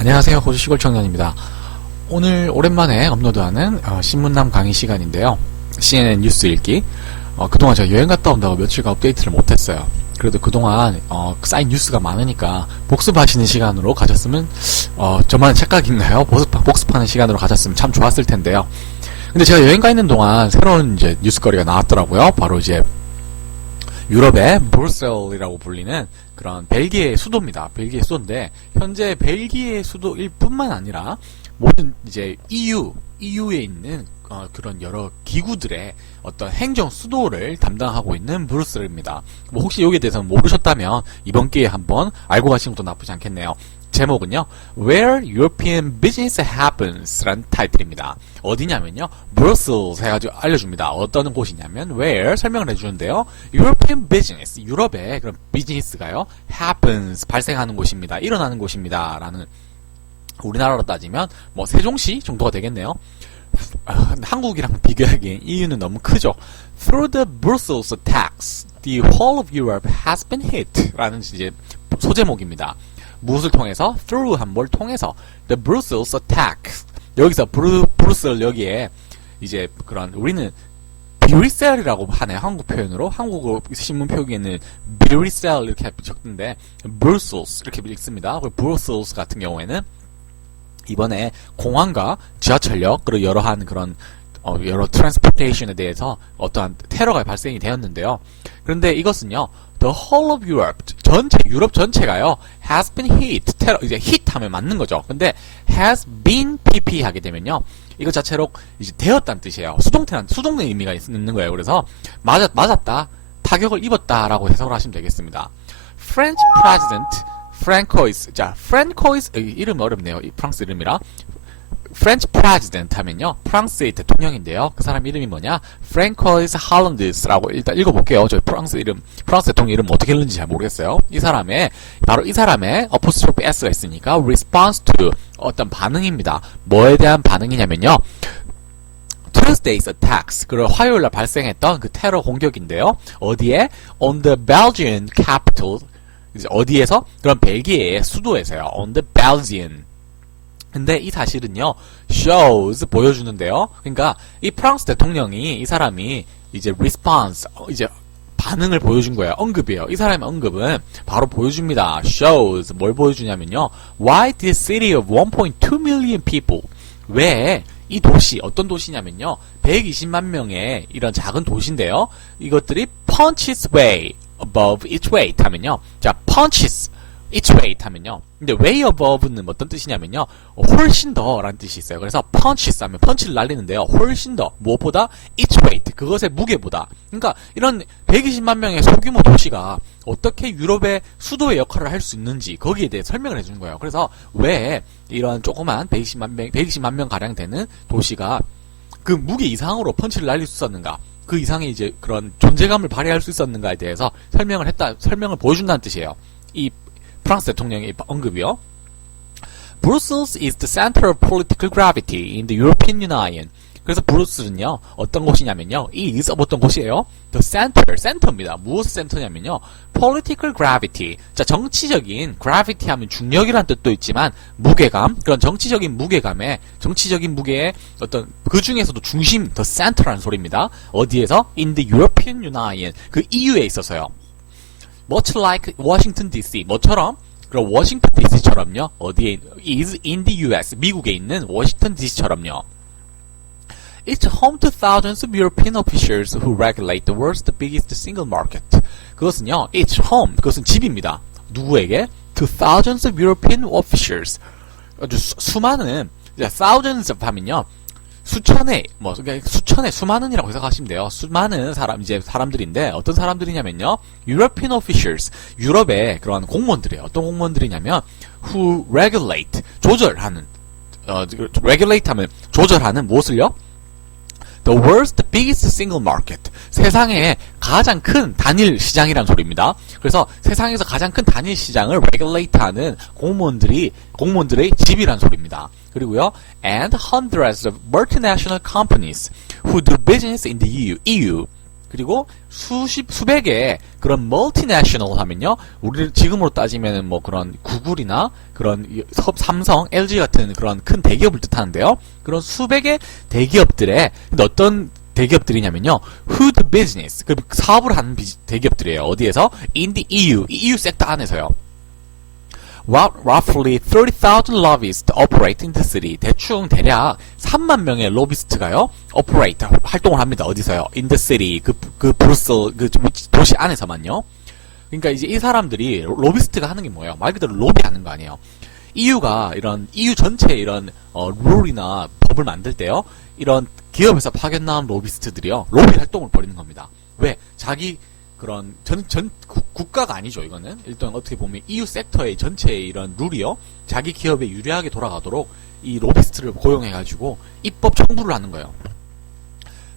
안녕하세요. 호주 시골 청년입니다. 오늘 오랜만에 업로드하는 신문남 강의 시간인데요. CNN 뉴스 읽기. 그동안 제가 여행 갔다 온다고 며칠간 업데이트를 못했어요. 그래도 그동안 쌓인 뉴스가 많으니까 복습하시는 시간으로 가졌으면 저만 착각인가요? 복습하는 시간으로 가졌으면 참 좋았을 텐데요. 근데 제가 여행 가 있는 동안 새로운 이제 뉴스거리가 나왔더라고요. 바로 이제 유럽의 브뤼셀이라고 불리는 그런 벨기에의 수도입니다. 벨기에 수도인데 현재 벨기에 수도일 뿐만 아니라 모든 이제 EU에 있는 그런 여러 기구들의 어떤 행정 수도를 담당하고 있는 브뤼셀입니다. 뭐 혹시 여기에 대해서 모르셨다면 이번 기회에 한번 알고 가시는 것도 나쁘지 않겠네요. 제목은요, Where European Business Happens 라는 타이틀입니다. 어디냐면요, Brussels 해가지고 알려줍니다. 어떤 곳이냐면, Where 설명을 해주는데요, European Business, 유럽의 그런 비즈니스가요, Happens, 발생하는 곳입니다. 일어나는 곳입니다. 라는, 우리나라로 따지면, 뭐, 세종시 정도가 되겠네요. 한국이랑 비교하기엔 EU는 너무 크죠. Through the Brussels attacks, the whole of Europe has been hit. 라는 이제 소제목입니다. 무엇을 통해서? through 한 뭘 통해서 the Brussels attacks. 여기서 브루셀 여기에 이제 그런 우리는 비리셀이라고 하네요. 한국 표현으로. 한국어 신문 표기에는 비리셀 이렇게 적던데 Brussels 이렇게 읽습니다. 브루셀스 같은 경우에는 이번에 공항과 지하철역 그리고 여러한 그런 여러 트랜스포테이션에 대해서 어떠한 테러가 발생이 되었는데요. 그런데 이것은요, the whole of Europe, 유럽 전체가요, has been hit, 테러, 이제 hit 하면 맞는 거죠. 근데 has been pp 하게 되면요, 이것 자체로 이제 되었다는 뜻이에요. 수동태 의미가 있는 거예요. 그래서 맞았다, 타격을 입었다라고 해석을 하시면 되겠습니다. French President Francois, 자, Francois, 이름 어렵네요. 이 프랑스 이름이라. French President 하면요, 프랑스의 대통령인데요. 그 사람 이름이 뭐냐? Francois Hollande라고 일단 읽어볼게요. 저 프랑스 대통령 이름 어떻게 읽는지 잘 모르겠어요. 바로 이 사람의 apostrophe s가 있으니까 response to 어떤 반응입니다. 뭐에 대한 반응이냐면요, Tuesday's attacks, 그리고 화요일날 발생했던 그 테러 공격인데요. 어디에? On the Belgian capital. 어디에서? 그럼 벨기에의 수도에서요. On the Belgian. 근데 이 사실은요, shows, 보여주는데요. 그러니까 이 프랑스 대통령이, 이 사람이 이제 response, 이제 반응을 보여준 거예요. 언급이에요. 이 사람의 언급은 바로 보여줍니다. shows, 뭘 보여주냐면요, why this city of 1.2 million people, 왜 이 도시, 어떤 도시냐면요, 120만 명의 이런 작은 도시인데요, 이것들이 punches way above its weight 하면요, 자, punches its weight 하면요, 근데 way above는 어떤 뜻이냐면요, 훨씬 더 라는 뜻이 있어요. 그래서 punches 하면 펀치를 날리는데요, 훨씬 더, 무엇보다 its weight, 그것의 무게보다. 그러니까 이런 120만 명의 소규모 도시가 어떻게 유럽의 수도의 역할을 할 수 있는지 거기에 대해 설명을 해주는 거예요. 그래서 왜 이런 조그만 120만 명 가량 되는 도시가 그 무게 이상으로 펀치를 날릴 수 있었는가, 그 이상의 이제 그런 존재감을 발휘할 수 있었는가에 대해서 설명을 보여준다는 뜻이에요. 이 프랑스 대통령의 언급이요. Brussels is the center of political gravity in the European Union. 그래서 브루셀은요, 어떤 곳이냐면요, is 어떤 곳이에요? The center입니다. 무엇의 센터냐면요, political gravity. 자, 정치적인 gravity 하면 중력이라는 뜻도 있지만 무게감, 그런 정치적인 무게의 어떤 그 중에서도 중심, the center라는 소리입니다. 어디에서? In the European Union. 그 EU에 있어서요. Much like Washington D.C. 뭐처럼? 그럼 워싱턴 DC처럼요. 어디에? is in the US. 미국에 있는 워싱턴 DC처럼요. It's home to thousands of European officials who regulate the world's biggest single market. 그것은요, it's home. 그것은 집입니다. 누구에게? To thousands of European officials. 아주 수많은, thousands 하면요, 수많은이라고 해석하시면 돼요. 수많은 사람들인데, 어떤 사람들이냐면요, European officials, 유럽의 그런 공무원들이에요. 어떤 공무원들이냐면, who regulate, 조절하는, regulate 하면 조절하는 무엇을요? The world's biggest single market. 세상의 가장 큰 단일 시장이란 소리입니다. 그래서 세상에서 가장 큰 단일 시장을 regulate하는 공무원들의 집이란 소리입니다. 그리고요, and hundreds of multinational companies who do business in the EU. 그리고 수백의 그런 멀티내셔널 하면요, 우리 지금으로 따지면은 뭐 그런 구글이나 그런 삼성, LG 같은 그런 큰 대기업을 뜻하는데요. 그런 수백의 대기업들의, 근데 어떤 대기업들이냐면요, food business, 그 사업을 하는 대기업들이에요. 어디에서? In the EU 섹터 안에서요. Roughly 30,000 lobbyists operate in the city. 대충 대략 3만 명의 로비스트가요, operate, 활동을 합니다. 어디서요? In the city, 그 브루셀, 도시 안에서만요. 그러니까 이제 이 사람들이, 로비스트가 하는 게 뭐예요? 말 그대로 로비하는 거 아니에요. EU가 EU 전체 이런, 룰이나 법을 만들 때요, 이런 기업에서 파견 나온 로비스트들이요, 로비 활동을 벌이는 겁니다. 왜? 자기, 그런 국가가 아니죠. 이거는 일단 어떻게 보면 EU 섹터의 전체의 이런 룰이요, 자기 기업에 유리하게 돌아가도록 이 로비스트를 고용해가지고 입법 청부를 하는 거예요.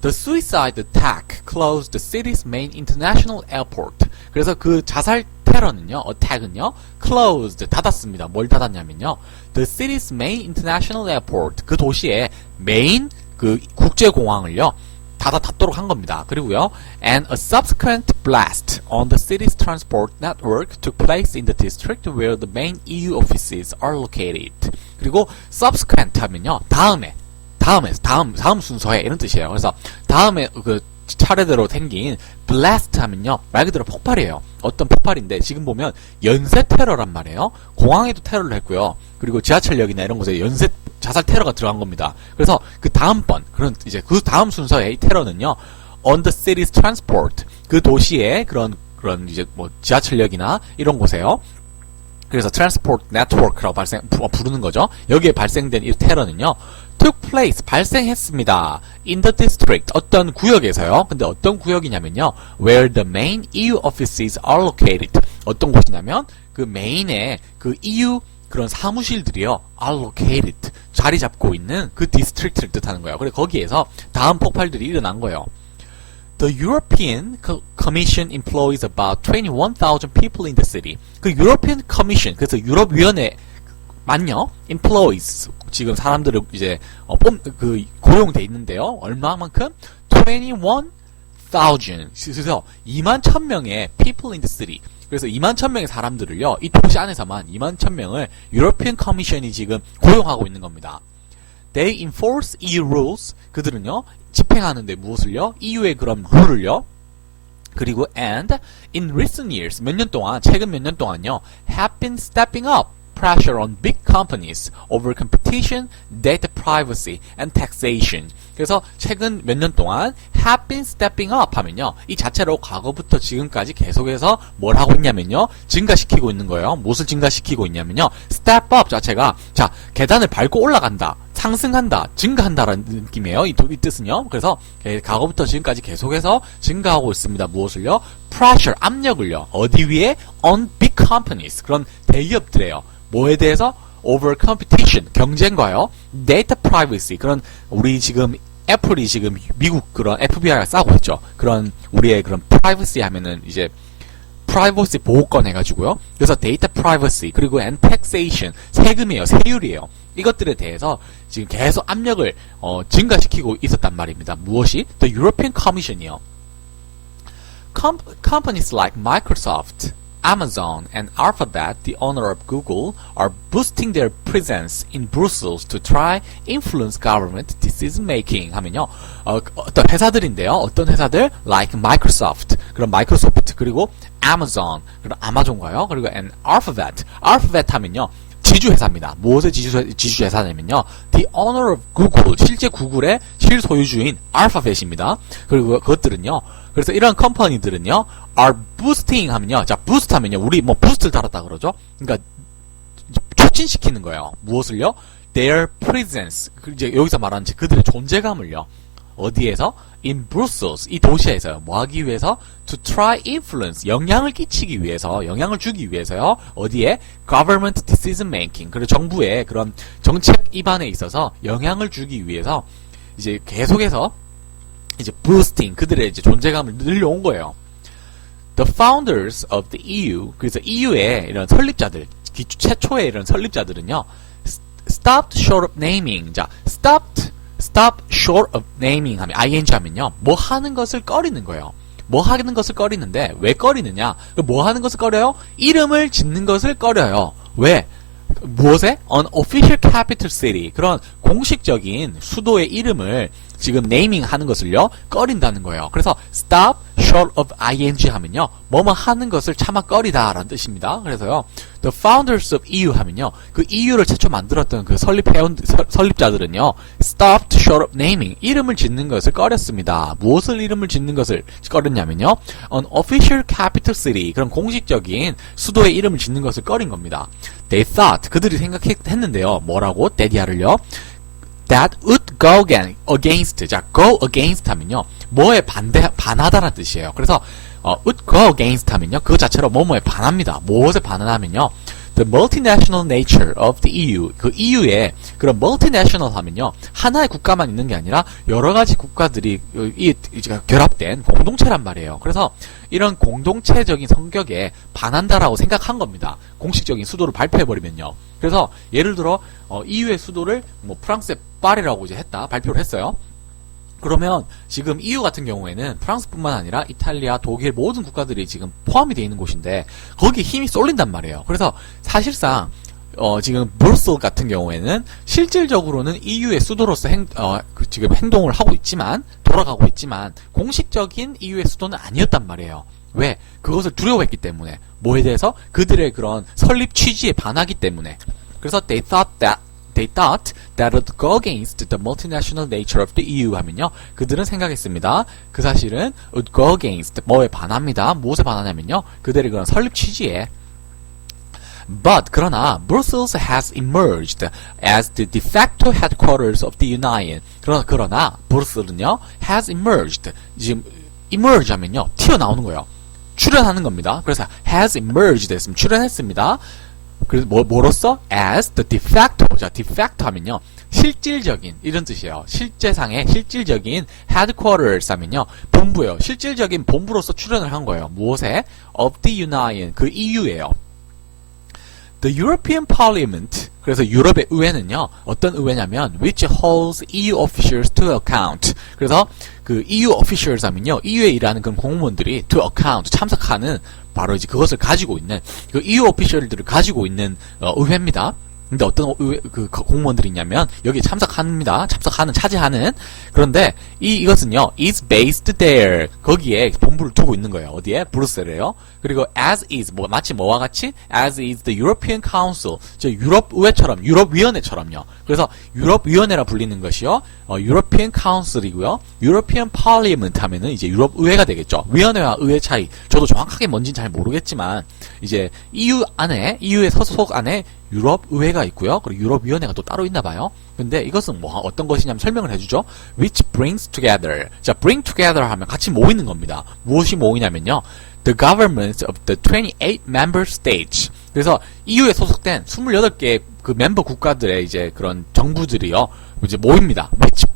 The suicide attack closed the city's main international airport. 그래서 그 자살 테러는요, attack은요, closed, 닫았습니다. 뭘 닫았냐면요, the city's main international airport, 그 도시의 메인 그 국제공항을요, 닫도록 한 겁니다. 그리고요, and a subsequent blast on the city's transport network took place in the district where the main EU offices are located. 그리고 subsequent 하면요, 다음 순서에 이런 뜻이에요. 그래서 다음에 그 차례대로 생긴 blast 하면요, 말 그대로 폭발이에요. 어떤 폭발인데, 지금 보면 연쇄 테러란 말이에요. 공항에도 테러를 했고요. 그리고 지하철역이나 이런 곳에 연쇄 자살 테러가 들어간 겁니다. 그래서 그 다음번, 그런 이제 그 다음 순서의 이 테러는요, on the city's transport, 그 도시의 그런 이제 뭐 지하철역이나 이런 곳에요. 그래서 transport network라고 부르는 거죠. 여기에 발생된 이 테러는요, took place, 발생했습니다. in the district, 어떤 구역에서요. 근데 어떤 구역이냐면요, where the main EU offices are located. 어떤 곳이냐면 그 메인의 그 EU 그런 사무실들이요, are located, 자리 잡고 있는 그 디스트릭트를 뜻하는 거예요. 그래서 거기에서 다음 폭발들이 일어난 거예요. The European Commission employs about 21,000 people in the city. 그 European Commission, 그래서 유럽위원회 만요, employs, 지금 사람들을 이제 고용돼 있는데요. 얼마만큼? 21,000. 그래서 21,000명의 people in the city. 그래서 21,000명의 사람들을요, 이 도시 안에서만 21,000명을 European Commission이 지금 고용하고 있는 겁니다. They enforce EU rules. 그들은요, 집행하는데 무엇을요? EU의 그런 룰을요. 그리고 and in recent years, 최근 몇 년 동안요, have been stepping up pressure on big companies over competition, data privacy, and taxation. 그래서 최근 몇 년 동안 have been stepping up 하면요, 이 자체로 과거부터 지금까지 계속해서 뭘 하고 있냐면요, 증가시키고 있는 거예요. 무엇을 증가시키고 있냐면요, step up 자체가, 자, 계단을 밟고 올라간다, 상승한다, 증가한다라는 느낌이에요. 이 뜻은요. 그래서 과거부터 지금까지 계속해서 증가하고 있습니다. 무엇을요? pressure, 압력을요. 어디 위에? on big companies, 그런 대기업들이에요. 뭐에 대해서? over competition, 경쟁과요. data privacy, 그런 우리 지금 애플이 지금 미국 그런 FBI가 싸고 있죠. 그런 우리의 그런 privacy 하면은 이제 privacy 보호권 해가지고요. 그래서 data privacy, 그리고 and taxation, 세금이에요. 세율이에요. 이것들에 대해서 지금 계속 압력을 증가시키고 있었단 말입니다. 무엇이? The European Commission이요. Companies like Microsoft, Amazon, and Alphabet, the owner of Google, are boosting their presence in Brussels to try influence government decision making. 하면요, 어떤 회사들인데요. 어떤 회사들? Like Microsoft, 그런 마이크로소프트, 그리고 Amazon, 그런 아마존과요. 그리고 and Alphabet. Alphabet 하면요, 지주회사입니다. 무엇의 지주회사냐면요, the owner of Google, 실제 구글의 실소유주인 알파벳입니다. 그리고 그것들은요, 그래서 이런 컴퍼니들은요, are boosting 하면요, 자, boost 하면요, 우리 뭐 부스트를 달았다 그러죠. 그러니까 촉진시키는 거예요. 무엇을요? Their presence, 이제 여기서 말하는 그들의 존재감을요. 어디에서? In Brussels, 이 도시에서요. 뭐 하기 위해서? To try influence, 영향을 끼치기 위해서, 영향을 주기 위해서요. 어디에? Government decision making, 그리고 정부의 그런 정책 입안에 있어서 영향을 주기 위해서 이제 계속해서 이제 boosting, 그들의 이제 존재감을 늘려온 거예요. The founders of the EU, 그래서 EU의 이런 설립자들, 최초의 이런 설립자들은요, stopped short of naming. 자, stopped stop short of naming 하면 ing 하면요. 뭐 하는 것을 꺼리는 거예요. 뭐 하는 것을 꺼리는데 왜 꺼리느냐? 뭐 하는 것을 꺼려요? 이름을 짓는 것을 꺼려요. 왜? 무엇에? An official capital city. 그런 공식적인 수도의 이름을 지금 네이밍 하는 것을요, 꺼린다는 거예요. 그래서 stop short of ing 하면요, 뭐뭐 하는 것을 차마 꺼리다 라는 뜻입니다. 그래서요, the founders of EU 하면요, 그 EU를 최초 만들었던 그 설립자들은요, stopped short of naming. 이름을 짓는 것을 꺼렸습니다. 무엇을 이름을 짓는 것을 꺼렸냐면요, an official capital city. 그런 공식적인 수도의 이름을 짓는 것을 꺼린 겁니다. They thought. 그들이 생각했는데요. 뭐라고? 데디아를요. That would go against. 자, go against 하면요. 뭐에 반하다라는 뜻이에요. 그래서, would go against 하면요. 그 자체로 뭐뭐에 반합니다. 무엇에 반하냐면요. The multinational nature of the EU. 그 EU의 그런 multinational 하면요. 하나의 국가만 있는 게 아니라 여러 가지 국가들이 결합된 공동체란 말이에요. 그래서 이런 공동체적인 성격에 반한다라고 생각한 겁니다. 공식적인 수도를 발표해버리면요. 그래서 예를 들어 EU의 수도를 뭐 프랑스의 파리라고 이제 발표를 했어요. 그러면 지금 EU 같은 경우에는 프랑스뿐만 아니라 이탈리아, 독일 모든 국가들이 지금 포함이 되어 있는 곳인데 거기에 힘이 쏠린단 말이에요. 그래서 사실상 지금 브뤼셀 같은 경우에는 실질적으로는 EU의 수도로서 지금 행동을 하고 있지만 돌아가고 있지만 공식적인 EU의 수도는 아니었단 말이에요. 왜? 그것을 두려워했기 때문에. 뭐에 대해서? 그들의 그런 설립 취지에 반하기 때문에. 그래서 they thought that would go against the multinational nature of the EU 하면요. 그들은 생각했습니다. 그 사실은 would go against 뭐에 반합니다. 무엇에 반하냐면요. 그들의 그런 설립 취지에. But 그러나 Brussels has emerged as the de facto headquarters of the Union. 그러나 브뤼셀은요 has emerged. 지금 emerge 하면요 튀어나오는 거예요. 출현하는 겁니다. 그래서 has emerged 했으면 출현했습니다. 그래서 뭐로써? as the de facto. 자, de facto 하면요. 실질적인 이런 뜻이에요. 실제상의 실질적인 headquarters 하면요. 본부예요. 실질적인 본부로서 출연을 한 거예요. 무엇에? of the Union. 그 EU예요. The European Parliament. 그래서 유럽의 의회는요. 어떤 의회냐면 which holds EU officials to account. 그래서 그 EU officials 하면요. EU에 일하는 그런 공무원들이 to account 참석하는 바로 이제 그것을 가지고 있는 그 EU 오피셜들을 가지고 있는 의회입니다. 근데 어떤 그 공무원들이 있냐면 여기에 차지하는. 그런데 이것은요 is based there. 거기에 본부를 두고 있는 거예요. 어디에? 브뤼셀에요. 그리고 as is 마치 뭐와 같이 as is the European Council. 저 유럽 의회처럼 유럽 위원회처럼요. 그래서 유럽 위원회라 불리는 것이요. European Council이고요. European Parliament 하면은 이제 유럽 의회가 되겠죠. 위원회와 의회 차이. 저도 정확하게 뭔지는 잘 모르겠지만 이제 EU의 소속 안에 유럽 의회가 있고요. 그리고 유럽 위원회가 또 따로 있나 봐요. 근데 이것은 뭐 어떤 것이냐면 설명을 해주죠. Which brings together. 자, bring together 하면 같이 모이는 겁니다. 무엇이 모이냐면요. The governments of the 28 member states. 그래서 EU에 소속된 28개 그 멤버 국가들의 이제 그런 정부들이요. 이제 모입니다. Which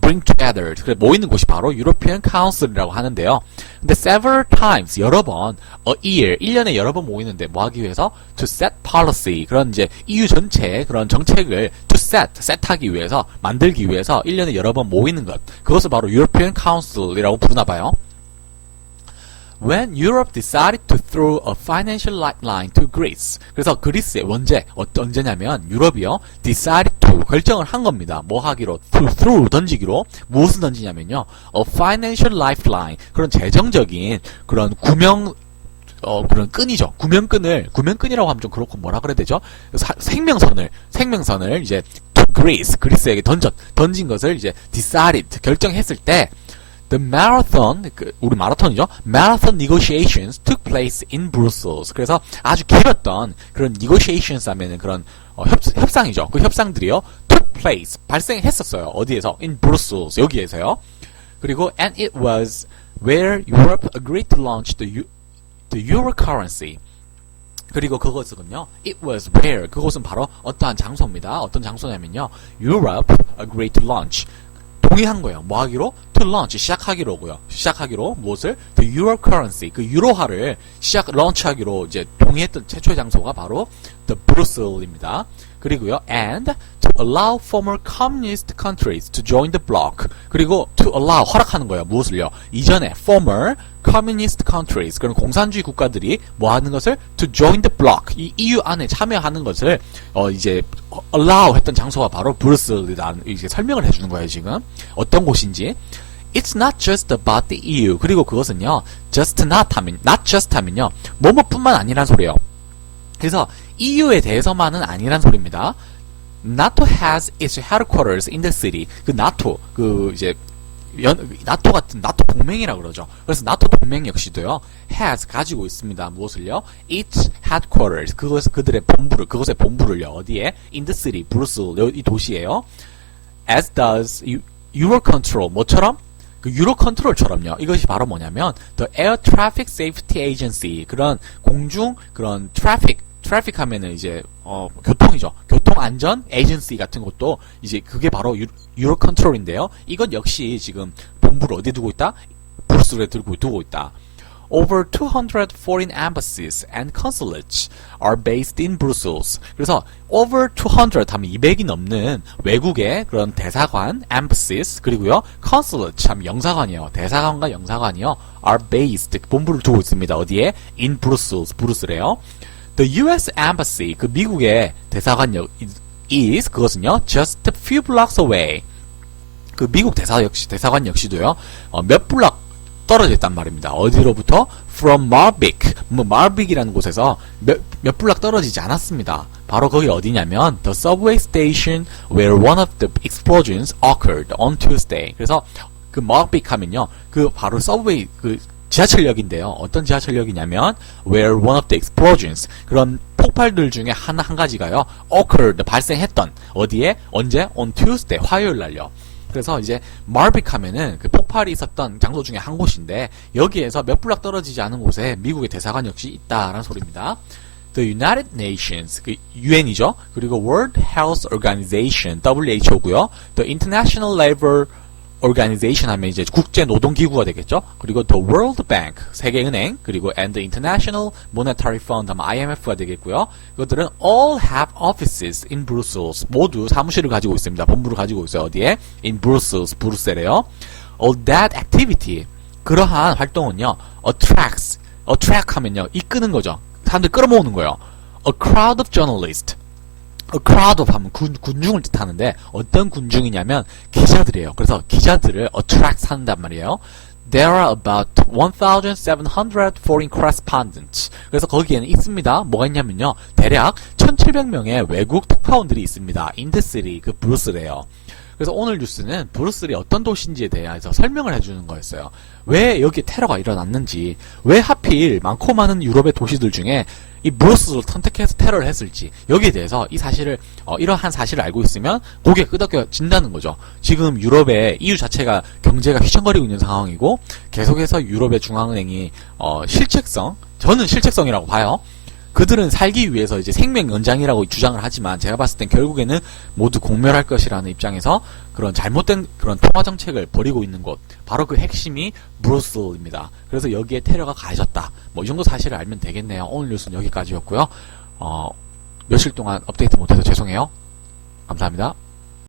bring together. 그래 모이는 곳이 바로 European Council이라고 하는데요. 근데 several times 여러 번 a year 1년에 여러 번 모이는데 뭐 하기 위해서 to set policy. 그런 이제 EU 전체의 그런 정책을 to set하기 위해서 만들기 위해서 1년에 여러 번 모이는 것. 그것을 바로 European Council이라고 부르나 봐요. When Europe decided to throw a financial lifeline to Greece. 그래서 그리스의 언제냐면 유럽이요. decided to 결정을 한 겁니다. 뭐 하기로? to throw 던지기로. 무엇을 던지냐면요. a financial lifeline. 그런 재정적인 그런 그런 끈이죠. 구명끈이라고 하면 좀 그렇고 뭐라 그래야 되죠? 생명선을 이제 to Greece. 그리스에게 던진 것을 이제 decided 결정했을 때 The marathon, 우리 마라톤이죠? Marathon negotiations took place in Brussels. 그래서 아주 길었던 그런 negotiations 하면은 그런 협상이죠. 그 협상들이요. took place, 발생했었어요. 어디에서? In Brussels, 여기에서요. 그리고 and it was where Europe agreed to launch the euro currency. 그리고 그것은요. It was where, 그것은 바로 어떠한 장소입니다. 어떤 장소냐면요. Europe agreed to launch. 동의한 거예요. 뭐 하기로? To launch, 시작하기로 무엇을? The euro currency, 그 유로화를 런치하기로 이제 동의했던 최초의 장소가 바로 the Brussels입니다. 그리고요, and to allow former communist countries to join the bloc. 그리고 to allow 허락하는 거예요. 무엇을요? 이전에 former communist countries 그런 공산주의 국가들이 뭐 하는 것을 to join the bloc 이 EU 안에 참여하는 것을 이제 allow 했던 장소가 바로 브뤼셀이라는 이제 설명을 해주는 거예요. 지금 어떤 곳인지. It's not just about the EU. 그리고 그것은요, just not 하면요, 뭐뭐뿐만 아니란 소리예요. 그래서 EU에 대해서만은 아니란 소리입니다. NATO has its headquarters in the city. 그 NATO, 이제 나토 같은 나토 동맹이라 그러죠. 그래서 나토 동맹 역시도요, has 가지고 있습니다. 무엇을요? its headquarters. 그것의 본부를요. 어디에? In the city, 브뤼셀 이 도시예요. As does Eurocontrol. 뭐처럼? 그 유로컨트롤처럼요. 이것이 바로 뭐냐면 the Air Traffic Safety Agency 그런 공중 그런 트래픽 하면은 이제 교통이죠. 교통안전 에이전시 같은 것도 이제 그게 바로 유로컨트롤인데요. 이것 역시 지금 본부를 어디 두고 있다? 브뤼셀에 두고 있다. Over 200 foreign embassies and consulates are based in Brussels. 그래서 over 200 하면 200이 넘는 외국의 그런 대사관, embassies, 그리고요, consulate 하면 영사관이요. 대사관과 영사관이요, are based, 본부를 두고 있습니다. 어디에? in Brussels, 브뤼셀에요. The US embassy, 그 미국의 대사관 is, 그것은요, just a few blocks away. 그 미국 대사관 역시도요, 몇 블럭 떨어져 있단 말입니다. 어디로부터? From Malvik. Malvik이라는 곳에서 몇 블락 떨어지지 않았습니다. 바로 거기 어디냐면 the subway station where one of the explosions occurred on Tuesday. 그래서 그 Malvik 하면요, 그 바로 subway 그 지하철역인데요. 어떤 지하철역이냐면 where one of the explosions 그런 폭발들 중에 한 가지가요 occurred 발생했던 어디에? 언제? On Tuesday 화요일 날요. 그래서 이제 말빅 하면은 그 폭발이 있었던 장소 중에 한 곳인데 여기에서 몇 블락 떨어지지 않은 곳에 미국의 대사관 역시 있다라는 소리입니다. The United Nations, 그 UN이죠. 그리고 World Health Organization, WHO고요. The International Labour Organization 하면 이제 국제 노동 기구가 되겠죠. 그리고 The World Bank, 세계은행, 그리고 and the International Monetary Fund 하면 IMF가 되겠고요. 이것들은 all have offices in Brussels. 모두 사무실을 가지고 있습니다. 본부를 가지고 있어요. 어디에? In Brussels, 브뤼셀에요. All that activity, 그러한 활동은요, attract 하면요, 이끄는 거죠. 사람들 끌어모으는 거예요. A crowd of journalists. A crowd of 하면 군중을 뜻하는데 어떤 군중이냐면 기자들이에요. 그래서 기자들을 attract 한단 말이에요. There are about 1,700 foreign correspondents. 그래서 거기에는 있습니다. 뭐가 있냐면요. 대략 1,700명의 외국 특파원들이 있습니다. In the city, 그 브뤼셀에요. 그래서 오늘 뉴스는 브뤼셀이 어떤 도시인지에 대해서 설명을 해주는 거였어요. 왜 여기 테러가 일어났는지, 왜 하필 많고 많은 유럽의 도시들 중에 이 브뤼셀을 선택해서 테러를 했을지, 여기에 대해서 이 사실을 이러한 사실을 알고 있으면 고개 끄덕여진다는 거죠. 지금 유럽의 EU 자체가 경제가 휘청거리고 있는 상황이고 계속해서 유럽의 중앙은행이 저는 실책성이라고 봐요. 그들은 살기 위해서 이제 생명 연장이라고 주장을 하지만 제가 봤을 땐 결국에는 모두 공멸할 것이라는 입장에서 그런 잘못된 그런 통화 정책을 벌이고 있는 곳, 바로 그 핵심이 브뤼셀입니다. 그래서 여기에 테러가 가해졌다. 뭐 이 정도 사실을 알면 되겠네요. 오늘 뉴스는 여기까지였고요. 며칠 동안 업데이트 못해서 죄송해요. 감사합니다.